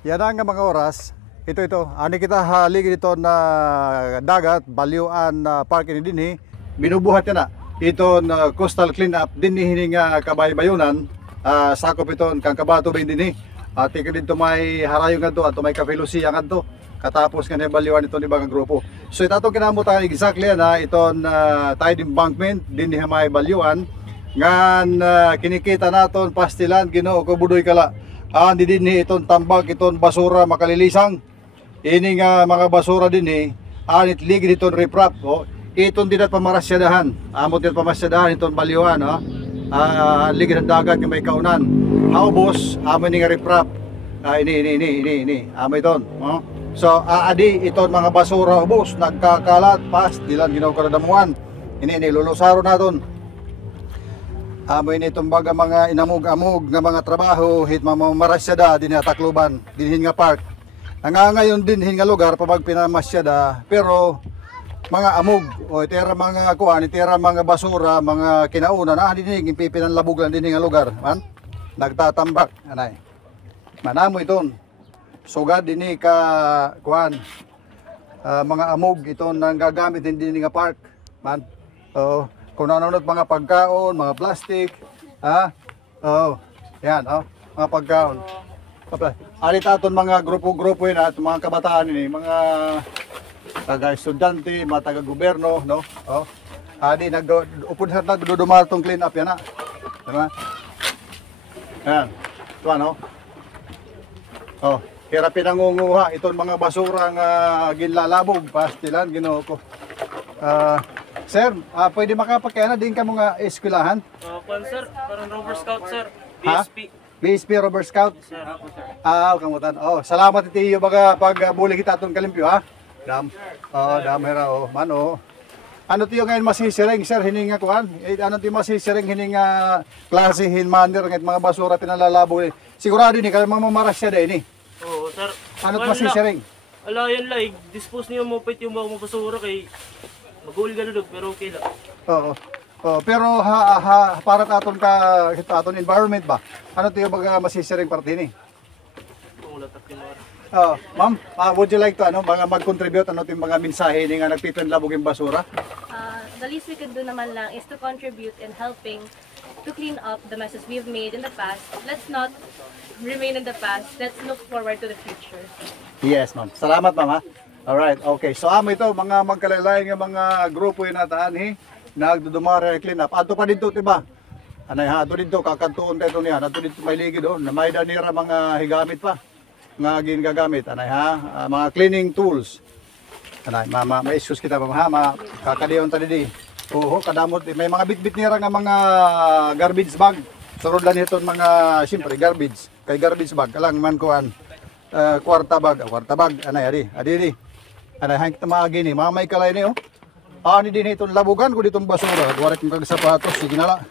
Yan ang mga oras. Ito. Ani kita haligi dito na dagat, Balyuan Park ini dinhi. Binubuhat na. Ito na coastal cleanup dinhi hininga kabaybayonan. Sakop ito kang kabato ba dinhi. At dito may harayo nga to at may kapelusiya nga to. Katapos nga na Balyuan ito ni mga grupo. So ito kinamutan exactly na ito na tide embankment dinhi may Balyuan. Ngan kinikita naton pastilan Ginoo ko budoy kala. Andi dinhi itong tambak itong basura makalilisang. Ini nga mga basura dinhi anit ligi itong riprap. Itong dinat pamarasyadahan. Amot dinat pamarasyadahan itong Balyuan ligi ng dagat nga may kaunan. Haubos amo ni nga riprap. Ini amo iton. So adi itong mga basura ubos nagkakalat pas dilan ginaw karadamuan. Ini lulusaro naton. Amoy nitong baga mga inamog-amog nga mga trabaho hit mamamarasyada din nga Tacloban dinhin nga park. Ngayon dinhin nga lugar pabag pinamasyada pero mga amog o itera mga kuan itera mga basura mga kinauna na dinhin pipinanlabog lang dinhin nga lugar man nagtatambak anay. Manamo iton. Sugad dinhi ka kuan mga amog iton nang gagamit din nga park man. Kung nanunod mga pagkaon, mga plastic, yan, mga pagkaon. Alit aton mga grupo-grupo yun at mga kabataan yun, mga taga-estudyante, mga taga-gobyerno, no? Adi, upod sa nagdudumal itong clean up yan, diba? Yan, ito ano? Kaya pinangunguha itong mga basura nga ginlalabog, pastilan, Ginoo ko. Sir, pwede makapagkaya din ka mga eskwelahan? Sir, parang Rover Scout, sir. BSP. BSP Rover Scout? Sir, ako, sir. Kamutan. Salamat itiyo baga pagbuli kita itong kalimpyo, ha? Dam. Dam, hera, man, Ano tiyo ngayon masisiring, sir, hininga kuhan? Ano tiyo masisiring, hininga klase, hinmaner, ngayon mga basura pinalalabo. Sigurado ni, kaya mamamarasya din, Oo, sir. Ano tiyo masisiring? Ala, yan lang. Dispose niyo mo pa yung mga basura kay mag-uul ganun, pero okay lang. Pero para aton aton environment ba? Ano tiyo baga masisiring parte ni? Ulatak yung mga. Ma'am, would you like to mga mag-contribute tiyo mga mensahe ni nga nagpipinlabog yung basura? The least we could do naman lang is to contribute in helping to clean up the messes we've made in the past. Let's not remain in the past. Let's look forward to the future. Yes, ma'am. Salamat, ma'am, ha? Alright, okay. So ito mga magkalaylay nga mga grupo yun nataan nagdudumara clean up. Ato pa dito, diba? Anay ha, ato dito, kakantuon tayo niya. Ato dito may ligid na may danira mga higamit pa. Nga ginagamit, anay ha, mga cleaning tools. Anay, ma-excuse kita pa ha, kakadiyon tayo di. Kadamot, may mga bit-bit nira nga mga garbage bag. Sarod lang ito mga, siyempre, garbage. Kay garbage bag, kalang man kuhan. Kwarta bag, anay, adi. Anay, hanggang tamagi ni, mga may kalay ni, Ani din itong labugan ko ditong basura. Duwarit kong kagsapatos, sige na lang.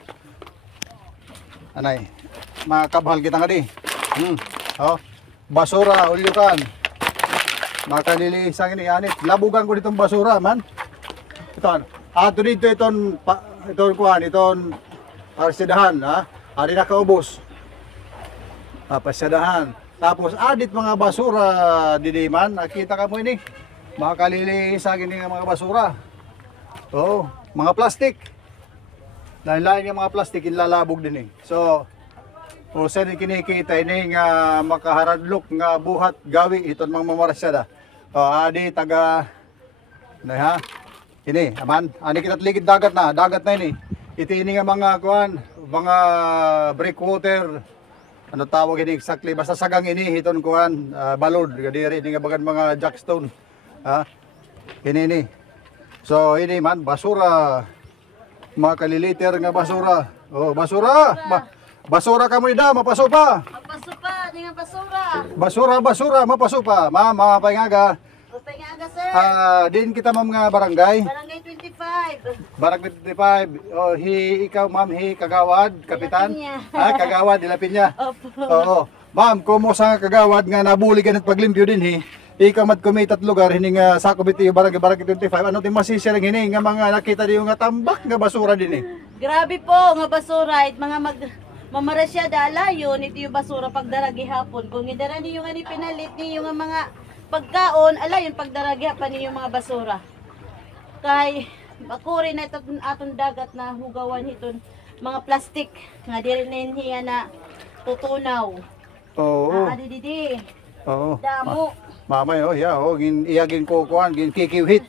Anay, makabahal kita nga di. Basura, ulyukan. Makalilisan ini, anit. Labugan ko ditong basura, man. Ito, ato dito itong kuhan, itong arsidahan, Adi na kaubos. Pasyadahan. Tapos adit mga basura didiman, nakita ka mo ini. Makalilisan ini mga basura. Mga plastic. Lain-lain yung mga plastic inlalabog din So, sa kinikita ini nga makaharadlok nga buhat gawi itong mga mamarasyada. Adi taga ini, aman, ani kita ligid dagat na ini. Iti ini nga mga kuan, mga breakwater. Ano tawag ini exactly? Basta sagang ini iton kuan, balod, gadiri ini nga bagan mga jackstone. Ini. So ini man basura. Mga kaliliter nga basura. Basura. Basura kamo ida mapasupa. Mapasupa, di nga basura. Basura mapasupa. Mama paingaga. Paingaga sir. Din kita mga barangay. Barangay 25. Barangay 25. Ikaw ma'am, kagawad, kapitan. Kagawad dilapin niya. Opo. Ma'am, kumusta nga kagawad nga nabuli ka ng paglimpyo din ikaw magkumit at lugar hining sakop iti barangay 25. Ano tin masisiring nga mga nakita diyo nga tambak nga basura din Grabe po nga basura, mga Mamarasya dala yun, ito yung basura pagdaragi hapon. Kung idara niyo nga ni pinalit niyo nga mga pagkaon, ala yun pagdaragi pa niyo mga basura. Kay bakuri na ito atong dagat na hugawan iton mga plastik nga diri na niya na tutunaw. Oo. Adi didi. Oo. Damo. Mamay oh, yeah, oh, iyagin ko kuan, gin kikiwhit.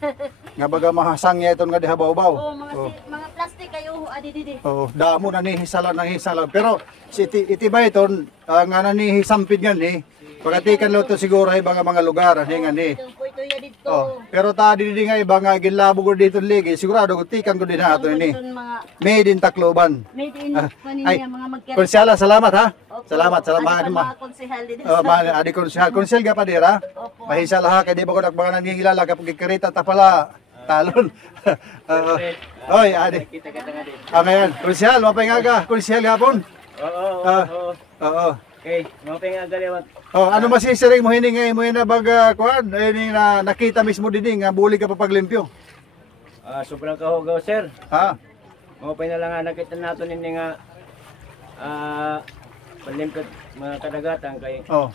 Nga baga mahasang niya iton nga diha baw-baw. Oh, mga plastik kayo adi didi. Oh, damo na ni hisalan. Pero si iti ba iton nga na ni hisampid nga ni. Pagatikan lo to siguro ay mga lugar ani nga ni. Itong puito ya dito. Oh, pero ta di nga iba nga ginlabog dito ligi, sigurado ko tikan ko din ato ni. Mga Made in Tacloban. made in ay, kanina mga magkira. Konsyala, salamat ha. Opo. Salamat, Ano pa ma. mga konsehal dito. Oh, adi konsel, konsel ka pa dira. Opo. Mahisal ha kay di ba ko nagbaga nangingilala kapag kikrita ta pala talon. Oy, adi. Ngayon, konsel, mapay ka, konsel gapon. Oo. Oo. Okay, mapay nga galiwat. Oh, ano masisiring mo hining ngay mo na baga kuan, na nakita mismo din nga buli ka pa paglimpyo. Sobrang kahugaw, sir. Ha? Mapay na lang nga nakita natin ini nga palimpit mga kadagatan kay Oh.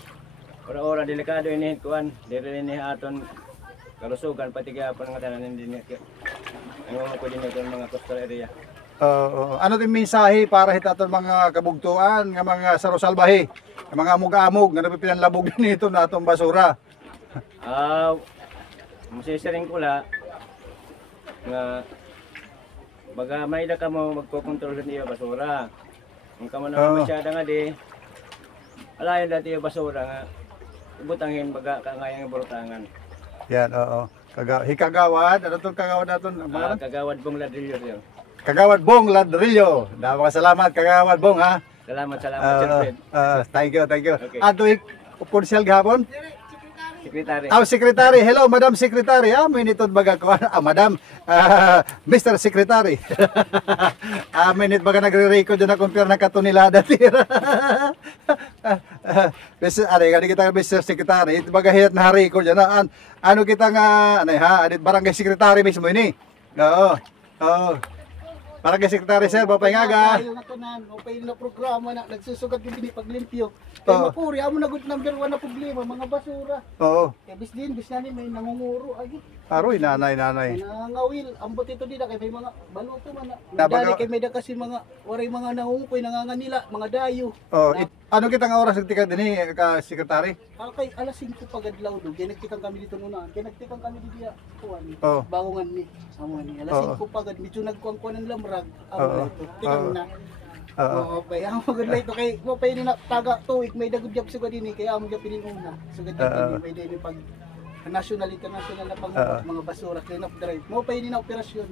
ora delikado ini kuan, diri ini aton kalusugan pati gyapon nga tanan din ni. Ang ko din ito mga coastal area. Ano din mensahe para hitaton mga kabugtuan nga mga sarosalbahe, mga amog-amog nga napipinanlabog nito na atong basura. Masisiring ko la nga baga may da ka mo magkokontrol sa iyo basura. Kung ka mo na masyada nga di alayon dati yung basura nga ibutangin baga kangayang burutangan. Yan, oo. Hikagawad, ano tong kagawad naton? Kagawad pong ladrillo yun. Kagawad Bong Ladrillo. Salamat Kagawad Bong ha. Salamat, Sir Fred. Thank you. Okay. Atuig Ponsel gahapon. Secretary. Secretary. Hello, Madam Secretary. May nitod baga ko. Madam, Mr. Secretary. Minute baga nagre-record dyan na compare na katunilada tira. Gani kita Mr. Secretary. Baga hiyat na record dyan na. Ano kita nga, barangay secretary mismo ini. Oo. Barangay secretary sir, bapay nga ga. Yung natunan, mapay na programa na nagsusugat yung pinipaglimpyo. Kaya mapuri, amo nagot number 1 na problema, mga basura. Oo. Kaya bis nani may nangunguro agi. Aroy, nanay. Nangangawil, ambot ito din kay may mga baluto man na. Nabaga- Dali kay may da kasi mga waray mga nangungukoy, nanganganila, mga dayo. Ano kita nga oras nagtikan din ka secretary? Kay alas 5 pagadlaw do, kaya nagtikang kami dito nuna. Kaya nagtikang kami dito ya, kuan. Oo. Bagongan ni. Amo ni. Alas Oo. 5 pagad medyo nagkuan ng lamrag. Oo. Amo ito. Tikang na. Oo. Oo, kay ang maganda ito kay mo pa na taga tuig may dagud job sa dinhi kaya amo gyud pinuna. So gadto may dinhi pag national international na mga basura clean up drive. Mo pa na operasyon.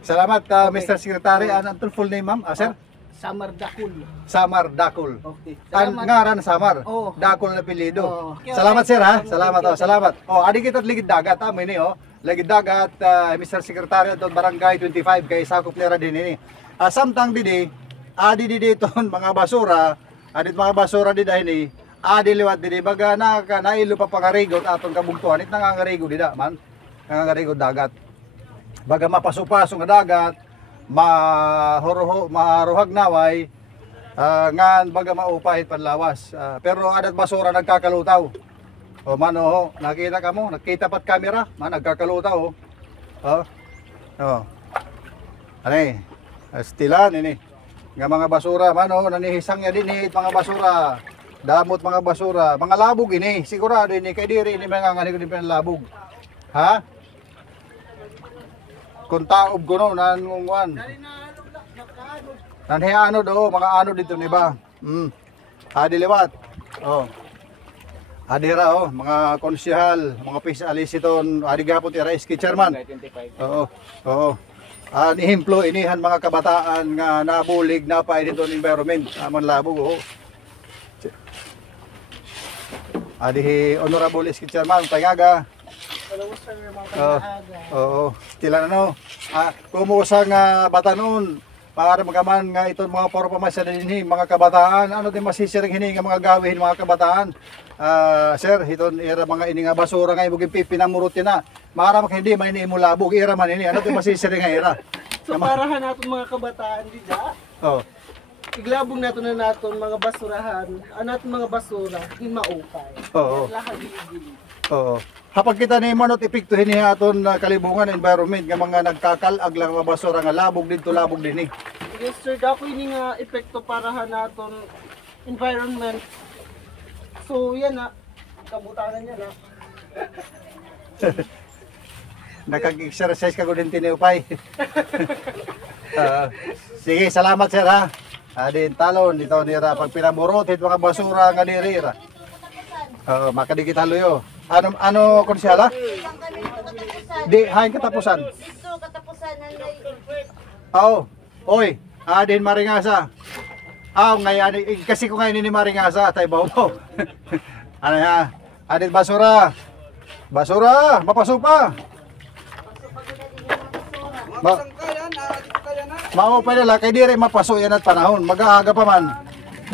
Salamat Mr. Secretary. Ano ang full name ma'am? Sir? Samar Dakul. Samar Dakul. Okay. Ngaran Samar. Oo. Dakul na apelyido. Oo. Salamat sir ha. Salamat. Adi kita ligid dagat ha. May Ligid dagat Mr. Secretary at Barangay 25 kay sakop nira din ini. Samtang didi adi didi ton mga basura. Adit mga basura di dahil adi liwat didi baga na nailo pa pangarigot atong kabugtuan it nangangarigo dida man. Nangangarigo dagat. Baga mapasupaso nga dagat maruhag naway ngan baga maupahit panlawas pero adat basura nagkakalutaw o mano nakita ka mo nakita pat camera man nagkakalutaw ani stilan ini nga mga basura mano nanihisang ya din mga basura damot mga basura mga labog ini sigurado ini kay diri ini mga ngani ko din labog ha kung taob ko no nangunguan nanhiano do mga ano dito ni ba adi liwat adira mga konsyahal mga pisaliton adi gapon ti rice chairman nihemplo inihan mga kabataan nga nabulig na pa dito ng environment amon labog adi honorable iski chairman pangaga. Tila na kumusa nga batanon para magaman nga itong mga pamamasya din mga kabataan ano din masisiring hini nga mga gawin mga kabataan sir hiton ira mga ini nga basura nga ibugin pinamurot na mara mak hindi man ini mo labog ira man ini ano din masisiring nga ira So parahan natin mga kabataan dito. iglabong nato na naton mga basurahan, naton mga basura, di maupay. Oo. Lahat gili-gili. Oo. Hapag kita ni manot epektuhin niya aton kalibungan environment nga mga nagkakalag lang mga basura nga labog dito labog dinhi. Yes sir, dako ini nga epekto para naton environment. So yan na, kabutanan niya na. Nakag-exercise ka gud din tiniupay. Sige, salamat sir ha. Adin talon dito nira pag pinaburot hit mga basura nga diri ra. Makadikit haloyo. Ano konsyala? Di hain katapusan. Dito katapusan ng Oy, adin maringasa. Ngayon kasi ko ngayon ni maringasa tay bawo. Ano ha? Adin basura. Basura, mapasupa. Mao pa nila kay dire mapaso yan at panahon. Mag-aaga pa man.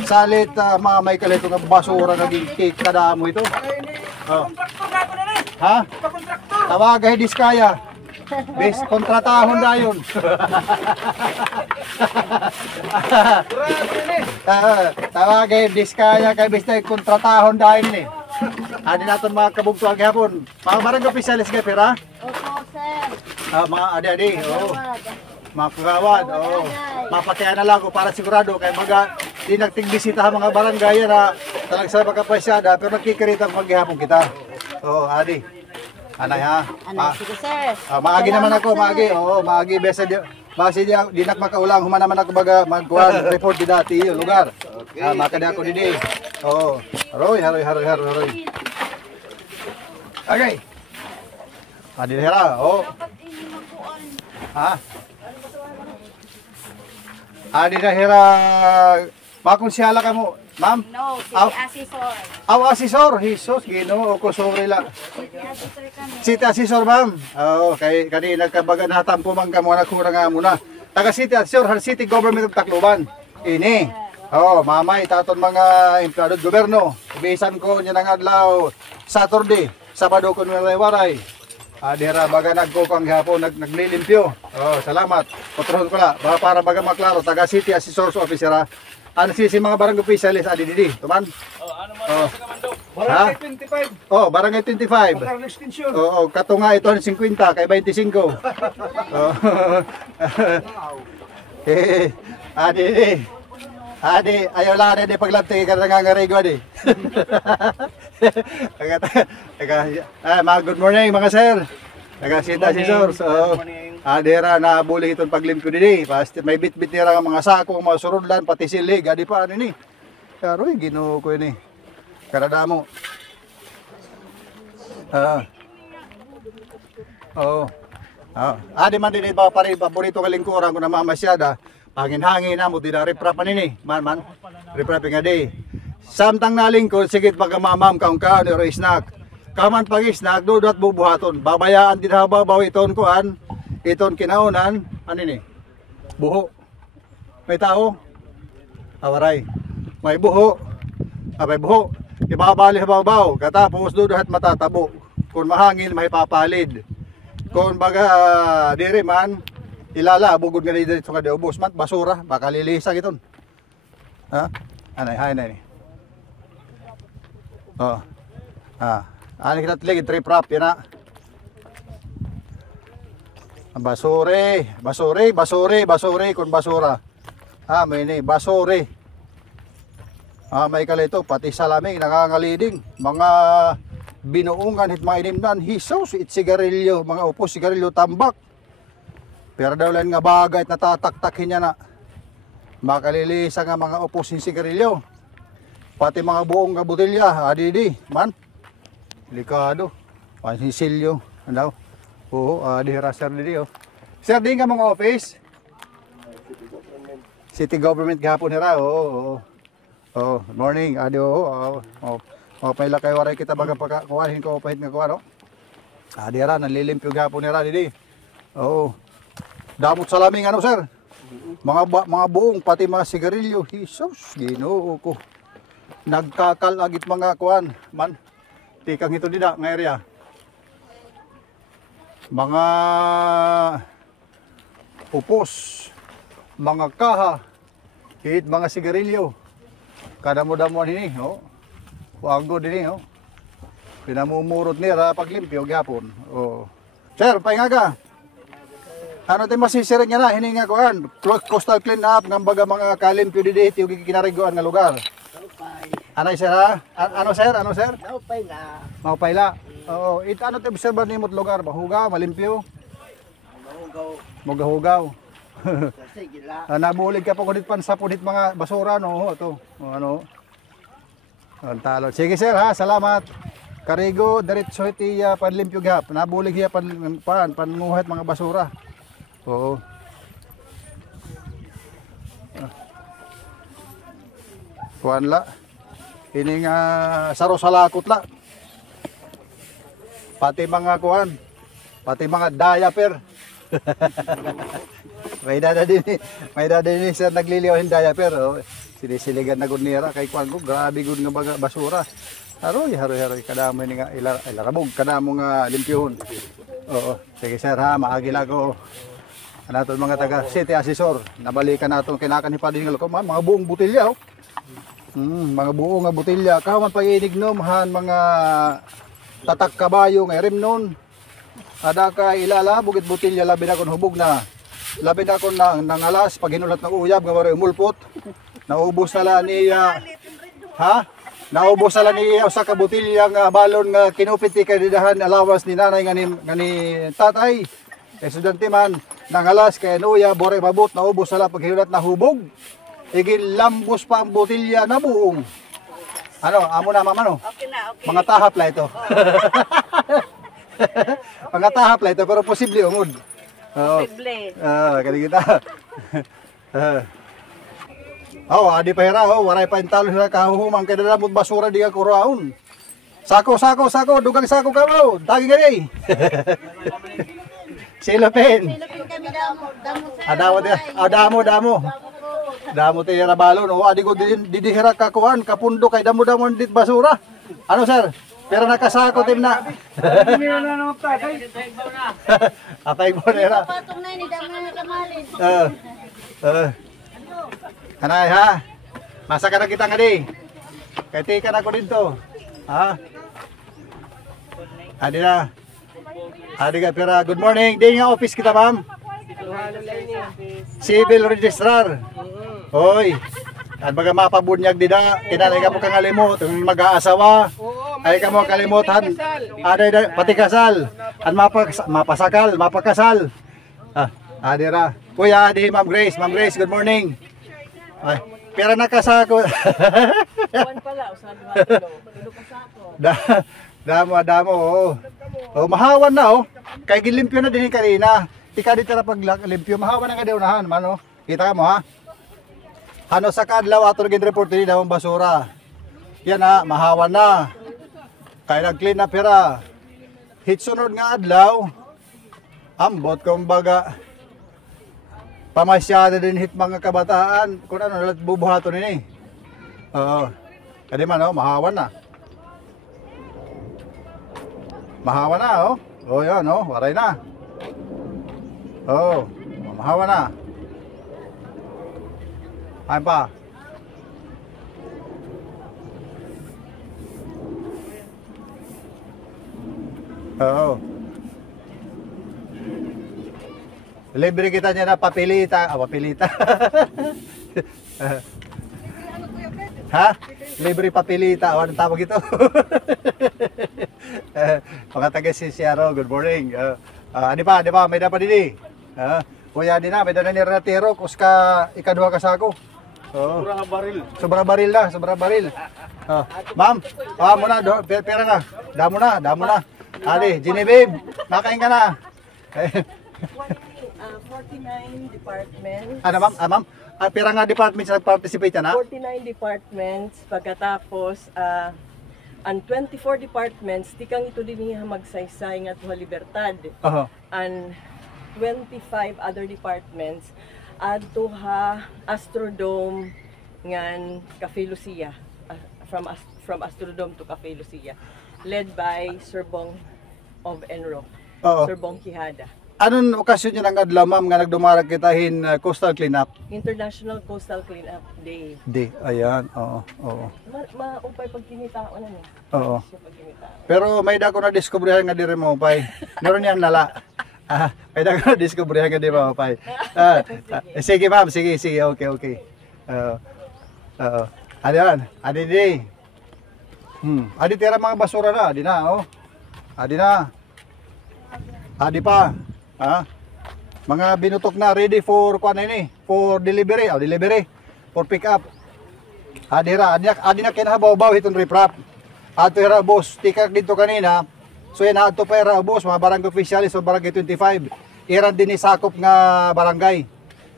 Salit may kalito nga basura nga cake kada mo ito. Ha? Tawagay diskaya. Bes kontratahon dayon. Tawagay diskaya kay bes tay kontratahon dayon ni. Adi naton mga kabugtuan gihapon. Mga barangay opisyalis kay pera. Opo, sir. Mga adi-adi, mga kagawad, mapatihan na lang ko para sigurado kay mga di nagtigbisita mga barangay na talag sa magkapasyada pero nagkikirita maghihapon kita. Adi. Anay ha. Sige, sir. Maagi naman ako, maagi. Maagi besa di. Base di nak makaulang human naman ako baga magkuhan report di dati yung lugar. Makadi ako didi. Haroy. Okay. Adi hera. Adi hera. Makonsyala ka mo, ma'am? No, si Asisor. Asisor. Jesus, Ginoo ko sorry la. City Asisor, ma'am. Kay kanina kabaga natampo man ka muna muna. Taga City Asisor, City Government of Tacloban. Ini. Mamay taton mga empleyado gobyerno. Bisan ko nya nang adlaw Saturday, Sabado ko waray. Dira baga nagkukang gihapon naglilimpyo. Salamat. Patrohon ko la para baga maklaro taga City Assessors Officer. Ano si mga barangay officialis didi. Tuman? Barangay 25. Barangay 25. Barangay extension. Kato nga ito 50 kay 25. Adi, ayaw lang na di paglabti ka nangangarigo adi. Good morning mga sir. Taga-sita si sir. Adira na buli itong paglimpo didi. Basta may bit-bit nila nga mga sako, mga surudlan, pati silig. Adi pa ano ni. Karoy, ginoo ko ini. Karada mo. Adi man din ba pare paborito ka lingkuran ko na mamasyada. Hangin-hangin na mo dinariprap man ini. Man. Riprap nga di. Samtang nalingkod sigit pagkamamam kaung ka ni snack. Kaman pag snack dudot bubuhaton. Babayaan din hababaw iton kuan. Iton kinaunan, ano ni? Buho. May tao? Awaray. May buho. May buho. Ibabali hababaw. Katapos dudahat matatabo. Kung mahangin, may papalid. Kung baga diri man, ilala, bugod nga dito nga di ubos man, basura, baka lilisang iton. Ha? Anay, hay na ni. Ano kita tilig, trip wrap, yan na. Basure, kun basura. May ni basure. May kalito pati salaming nangangaliding mga binuungan hit mga inimnan hisaw it sigarilyo, mga upos sigarilyo tambak. Pero daw lang nga bagay at natataktakin niya na. Makalilisa nga mga upos yung sigarilyo. Pati mga buong nga butilya, adidi, man. Delikado. Pansisilyo, ano? Dihira sir didi Sir, di nga mga office? City Government gahapon nira, good morning, paila kayo waray kita baga pagkakuhahin ko, pahit nga kuha, no? Dihira, nanlilimpyo gahapon nira didi. Damot salaming ano sir? Mga buong, pati mga sigarilyo, Jesus, Ginoo ko. Nagkakalagit mga kuhan, man. Tikang ito dida, ng area. Mga upos, mga kaha, Hit mga sigarilyo. Kada mo damo ini, oh. Wago din oh. Pinamumurot niya paglimpyo gyapon. Oh. Sir, pahinga ka. Ano tayo masisirin nga na, hininga ko an. Coastal clean up ng baga mga kalimpyo didi yung kinariguan nga lugar. Anay sir ha? Ano sir? Ano sir? Naupay na. Maupayla. Oo, ano tayo obserba nimot lugar? Mahugaw, malimpyo? Mahugaw. Mugahugaw. Kasi gila. Nabulig ka po kunit pansa punit mga basura no. Ito. Ano? Ang talo. Sige sir ha, salamat. Karigo, diretso iti panlimpyo gap. Nabulig hiya panmuhat mga basura. Oo. Kuan la. Ini nga saro-salakot la. Pati mga kuan. Pati mga diaper. May dada din sa nagliliwin diaper. Oh. Sinisiligan na gud nira kay kuan ko grabe gud nga baga basura. Haroy kadamo ni nga ilarabog kadamo nga limpyuhon. Oo, sige sir ha, maagila ko. Anaton mga taga city assessor, nabalikan naton kinakan ni pading ko mga buong botelya oh. Mga buong nga botelya kaman pag-inignom han mga tatak kabayo nga rimnon. Ada ka ilala bugit botelya labi na kon hubog na. Labi na kon nangalas pag hinulat ng uyab nga wala umulpot. Naubos na lang niya. Ha? Naubos na lang niya sa kabutilya nga balon nga kinupit ti kadidahan allowance ni nanay nga ni tatay. Estudyante man nangalas kay nuya bore mabot naubos na lang pag hinulat na hubog. Igin lambos pa ang botilya na buong. Ano, amo na mama no? Okay na, okay. Mga tahap la ito. Mga tahap la ito pero posible ungod. Oo. Posible. Kani kita. Adi pa hira, waray pa intalo sila kahuhumang kay dalamot basura di ka kuraon. Sako, dugang sako ka mo. Dagi gani. Silopin. Silupin kami damo Damo. Damo ti hira balon. Adi ko didihira ka kuan, kapundo kay damo-damo dit basura. Ano sir? Pero nakasako tim na. Apay mo na. Patong na ni damo na kamalin. Kanay ha. Masa ka na kita nga di. Kaya tika na ko dito. Ha? Adi na. Adi ka pera. Good morning. Di nga office kita ma'am. Civil registrar. Hoy. At baga mapabunyag di na. Kinalay ka mo kang alimot. Mag-aasawa. Ay ka mo kalimutan. Aday pati kasal. At mapakasal. Adi ra. Kuya, adi Ma'am Grace. Ma'am Grace, good morning. Ay, pera nakasako. Kuwan pala, usabi nga Damo. Oh, mahawan na oh. Kay gilimpyo na din kanina. Tika dito na paglimpyo, mahawan na kada unahan, mano. Kita mo ha. Ano sa kadlaw ato gid report din daw basura. Yan ha, mahawan na. Kay nag-clean na pera. Hitsunod nga adlaw. Ambot kumbaga pamasyada din hit mga kabataan kung ano nalat bubuhato nini. Oo. Kadi man oh, mahawan na. Mahawan na oh. Oh yan oh, waray na. Oh, mahawan na. Ay pa. Oo. Libre kita niya na papilita. Papilita. Ha? Libre papilita. Anong tawag ito? Mga taga Sisiaro, good morning. Di ba? May dapat din kuya din na, may dapat ni Renatero. Kuska ikaduha ka sa ako. Sobrang baril. Ma'am, muna, pera na. Damo na. Ali, Genevieve, nakain ka na. 49 departments. Ano ma'am? Pera nga departments na nag-participate na? 49 departments. Pagkatapos, ang 24 departments, di kang ito din nga magsaysay nga tuha libertad. And 25 other departments, adto ha Astrodome ngan Cafe Lucia. From Astrodome to Cafe Lucia. Led by Sir Bong of Enro. Sir Bong Quijada. Anon okasyon yun ang adlaw ma'am nga nagdumarag kitahin coastal cleanup? International Coastal Cleanup Day. Di, ayan, oo, oo. Maupay pag kinitao na ni. Oo. Siya pag kinitao. Pero may dako na diskubrihan nga diri mo pay. Meron yan nala. May dako na diskubrihan nga di mo pay. Sige ma'am, sige, okay, okay. Ano yan? Adi di. Adi tira mga basura na, adi na, oh. Adi na. Adi pa. Mga binutok na ready for kuan ini, for delivery, delivery, for pick up. Adi na kinahabaw-baw itong riprap. Ato ira boss, tikak dito kanina. So yan ato pa ira boss, mga barangay officials o barangay 25. Ira din ni sakop nga barangay.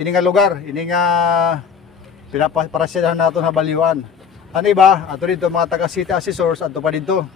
Ini nga lugar, ini nga pinaparasyahan nato na baliwan. Ano ba? Ato dito mga taga city assessors ato pa dito.